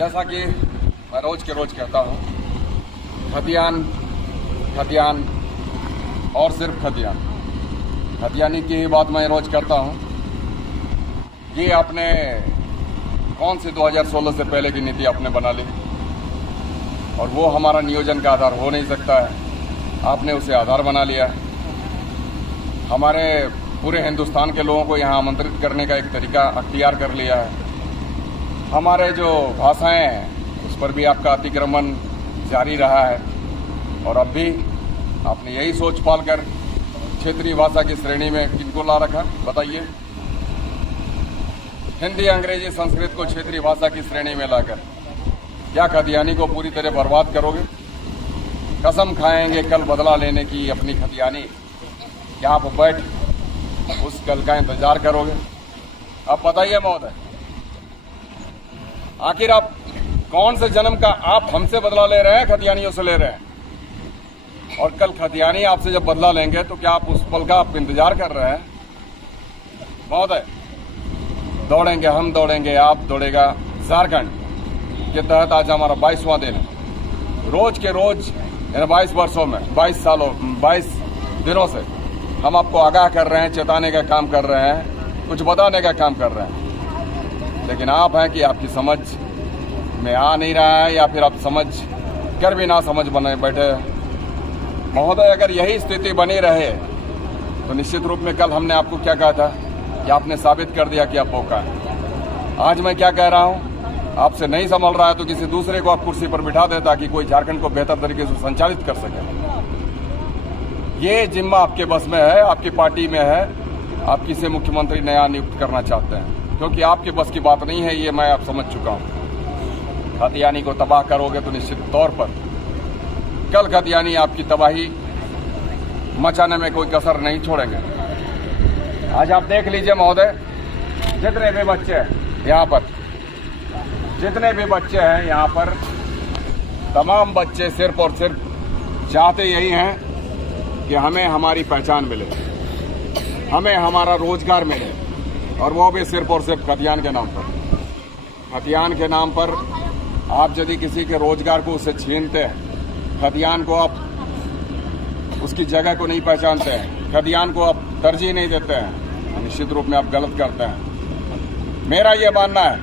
जैसा कि मैं रोज के रोज कहता हूँ, खतियान खतियान और सिर्फ खतियान। खतियानी की ही बात मैं रोज करता हूँ। ये आपने कौन सी 2016 से पहले की नीति आपने बना ली और वो हमारा नियोजन का आधार हो नहीं सकता है। आपने उसे आधार बना लिया। हमारे पूरे हिंदुस्तान के लोगों को यहाँ आमंत्रित करने का एक तरीका अख्तियार कर लिया है। हमारे जो भाषाएं हैं उस पर भी आपका अतिक्रमण जारी रहा है और अब भी आपने यही सोच पालकर क्षेत्रीय भाषा की श्रेणी में किनको ला रखा, बताइए। हिंदी, अंग्रेजी, संस्कृत को क्षेत्रीय भाषा की श्रेणी में लाकर क्या खतियानी को पूरी तरह बर्बाद करोगे? कसम खाएंगे कल बदला लेने की अपनी खतियानी। क्या आप बैठ उस कल का इंतजार करोगे? अब बताइए महोदय, आखिर आप कौन से जन्म का आप हमसे बदला ले रहे हैं, खतियानियों से ले रहे हैं? और कल खतियानी आपसे जब बदला लेंगे तो क्या आप उस पल का आप इंतजार कर रहे हैं? महोदय, दौड़ेंगे हम, दौड़ेंगे आप, दौड़ेगा झारखंड के तहत आज हमारा 22वां दिन है। रोज के रोज 22 वर्षों में 22 दिनों से हम आपको आगाह कर रहे हैं, चेताने का काम कर रहे हैं, कुछ बताने का काम कर रहे हैं, लेकिन आप हैं कि आपकी समझ में आ नहीं रहा है या फिर आप समझ कर भी ना समझ बने बैठे। महोदय, अगर यही स्थिति बनी रहे तो निश्चित रूप में कल हमने आपको क्या कहा था कि आपने साबित कर दिया कि आप मौका है। आज मैं क्या कह रहा हूं, आपसे नहीं संभल रहा है तो किसी दूसरे को आप कुर्सी पर बिठा दें ताकि कोई झारखंड को बेहतर तरीके से संचालित कर सके। ये जिम्मा आपके बस में है, आपकी पार्टी में है। आप किसे मुख्यमंत्री नया नियुक्त करना चाहते हैं, क्योंकि आपके बस की बात नहीं है, ये मैं आप समझ चुका हूं। खतियानी को तबाह करोगे तो निश्चित तौर पर कल खतियानी आपकी तबाही मचाने में कोई कसर नहीं छोड़ेंगे। आज आप देख लीजिए महोदय, जितने भी बच्चे हैं यहाँ पर, जितने भी बच्चे हैं यहाँ पर, तमाम बच्चे सिर्फ और सिर्फ चाहते यही हैं कि हमें हमारी पहचान मिले, हमें हमारा रोजगार मिले, और वो भी सिर्फ और सिर्फ खतियान के नाम पर। खतियान के नाम पर आप यदि किसी के रोजगार को उससे छीनते हैं, खतियान को आप उसकी जगह को नहीं पहचानते हैं, खतियान को आप तरजीह नहीं देते हैं, निश्चित रूप में आप गलत करते हैं। मेरा ये मानना है,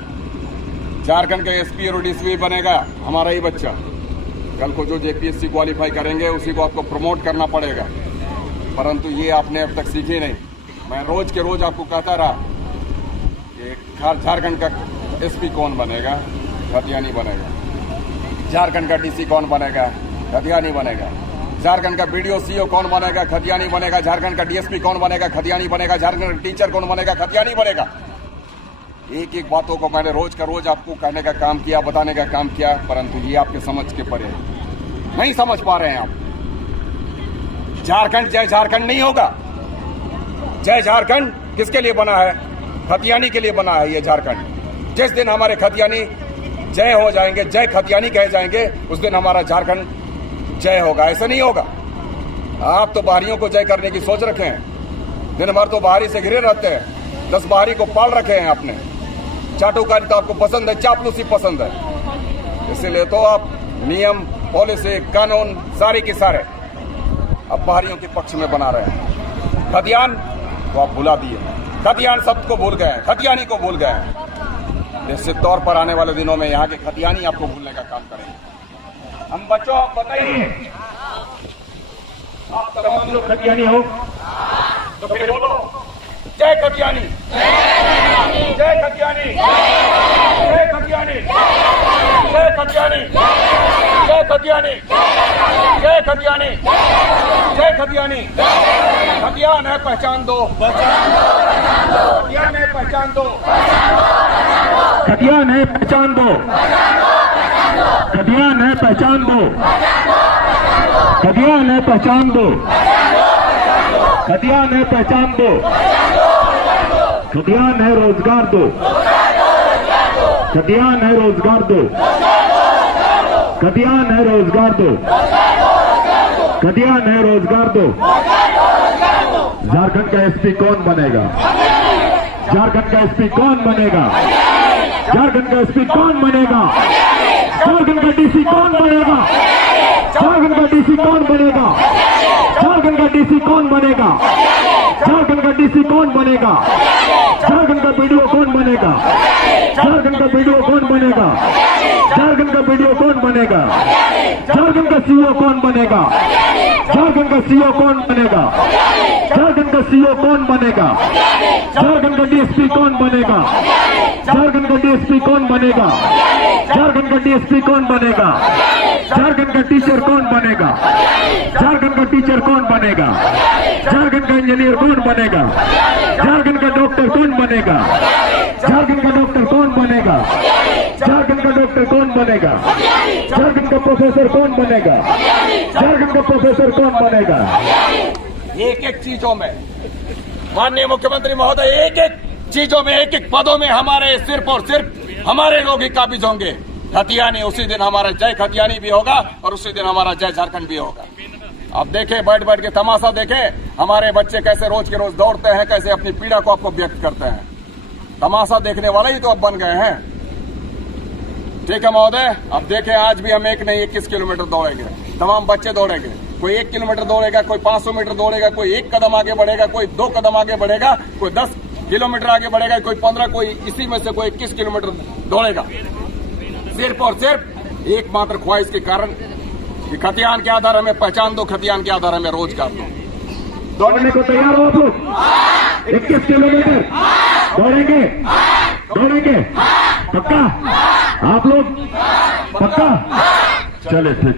झारखंड के एसपी और डीसीपी बनेगा हमारा ही बच्चा। कल को जो जेपीएससी क्वालिफाई करेंगे उसी को आपको प्रमोट करना पड़ेगा, परंतु ये आपने अब तक सीखी नहीं। मैं रोज के रोज आपको कहता रहा कि झारखंड का एसपी कौन बनेगा, खतियानी बनेगा। झारखंड का डीसी कौन बनेगा, खतियानी बनेगा। झारखंड का बीडीओ सीओ कौन बनेगा, खतियानी बनेगा। झारखंड का डीएसपी कौन बनेगा, खतियानी बनेगा। झारखंड का टीचर कौन बनेगा, खतियानी बनेगा। एक एक बातों को मैंने रोज का रोज आपको कहने का काम किया, बताने का काम किया, परंतु ये आपके समझ के परे नहीं समझ पा रहे हैं आप। झारखंड जय झारखंड नहीं होगा। जय झारखंड किसके लिए बना है? खतियानी के लिए बना है ये झारखंड। जिस दिन हमारे खतियानी जय हो जाएंगे, जय खतियानी कहे जाएंगे, उस दिन हमारा झारखंड जय होगा। ऐसा नहीं होगा। आप तो बाहरियों को जय करने की सोच रखे हैं। दिन भर तो बाहरी से घिरे रहते हैं, 10 बाहरी को पाल रखे हैं आपने। चाटुकारिता आपको पसंद है, चापलूसी पसंद है, इसीलिए तो आप नियम, पॉलिसी, कानून सारे के सारे अब बाहरियों के पक्ष में बना रहे हैं। खतियान को आप भुला दिए, खतियान शब्द को भूल गए, खतियानी को भूल गए। निश्चित तौर पर आने वाले दिनों में यहाँ के खतियानी आपको भूलने का काम करेंगे। हम बच्चों, आप बताइए, आप तमाम लोग खतियानी हो तो फिर बोलो जय खतियानी, जय खतियानी, जय खतियानी, जय खतियानी, जय खतियानी, जय खतियानी, जय खतियानी। खतियान है पहचान दो, खतियान है पहचान दो, खतियान है पहचान दो, खतियान है पहचान दो, खतियान है पहचान दो, खतियान है पहचान दो, खतियान है रोजगार दो, खतियान है रोजगार दो, खतियान है रोजगार दो, खतियान है रोजगार दो। झारखंड का एसपी कौन बनेगा? झारखंड का एसपी कौन बनेगा? झारखंड का एसपी कौन बनेगा? झारखंड का डीसी कौन बनेगा? झारखंड का डीसी कौन बनेगा? झारखंड का डीसी कौन बनेगा? झारखंड का डीसी कौन बनेगा? झारखंड का बीडीओ कौन बनेगा? झारखंड का बीडीओ कौन बनेगा? झारखंड का बीडीओ कौन बनेगा? झारखंड का सीओ कौन बनेगा? झारखंड का सीओ कौन बनेगा? झारखंड का सीओ कौन बनेगा? झारखंड का डीएसपी कौन बनेगा? झारखंड का डीएसपी कौन बनेगा? झारखंड का डीएसपी कौन बनेगा? झारखंड का टीचर कौन बनेगा? झारखंड का टीचर कौन बनेगा? झारखंड का इंजीनियर कौन बनेगा? झारखंड का डॉक्टर कौन बनेगा? झारखंड का डॉक्टर कौन बनेगा? झारखंड का डॉक्टर कौन बनेगा? झारखंड का प्रोफेसर कौन बनेगा? झारखंड का प्रोफेसर कौन बनेगा? एक एक चीजों में माननीय मुख्यमंत्री महोदय, एक एक चीजों में, एक एक पदों में हमारे सिर्फ और सिर्फ हमारे लोग ही काबिज होंगे। खतियानी, उसी दिन हमारा जय खतियानी भी होगा और उसी दिन हमारा जय झारखंड भी होगा। अब देखें, बैठ बैठ के तमाशा देखें, हमारे बच्चे कैसे रोज के रोज दौड़ते हैं, कैसे अपनी पीड़ा को आपको व्यक्त करते हैं। तमाशा देखने वाले ही तो अब बन गए हैं। ठीक है महोदय, अब देखें, आज भी हम एक नहीं 21 किलोमीटर दौड़ेंगे, तमाम बच्चे दौड़ेंगे। कोई 1 किलोमीटर दौड़ेगा, कोई 500 मीटर दौड़ेगा, कोई 1 कदम आगे बढ़ेगा, कोई 2 कदम आगे बढ़ेगा, कोई 10 किलोमीटर आगे बढ़ेगा, कोई 15, कोई इसी में से कोई 21 किलोमीटर दौड़ेगा। सिर्फ और सिर्फ एकमात्र ख्वाहिश के कारण कि खतियान के आधार हमें पहचान दो, खतियान के आधार हमें रोजगार दो। दौड़ने को तैयार हो आप लोग? 21 किलोमीटर दौड़ेंगे? दौड़ेंगे पक्का? आप लोग पक्का? चले ठीक।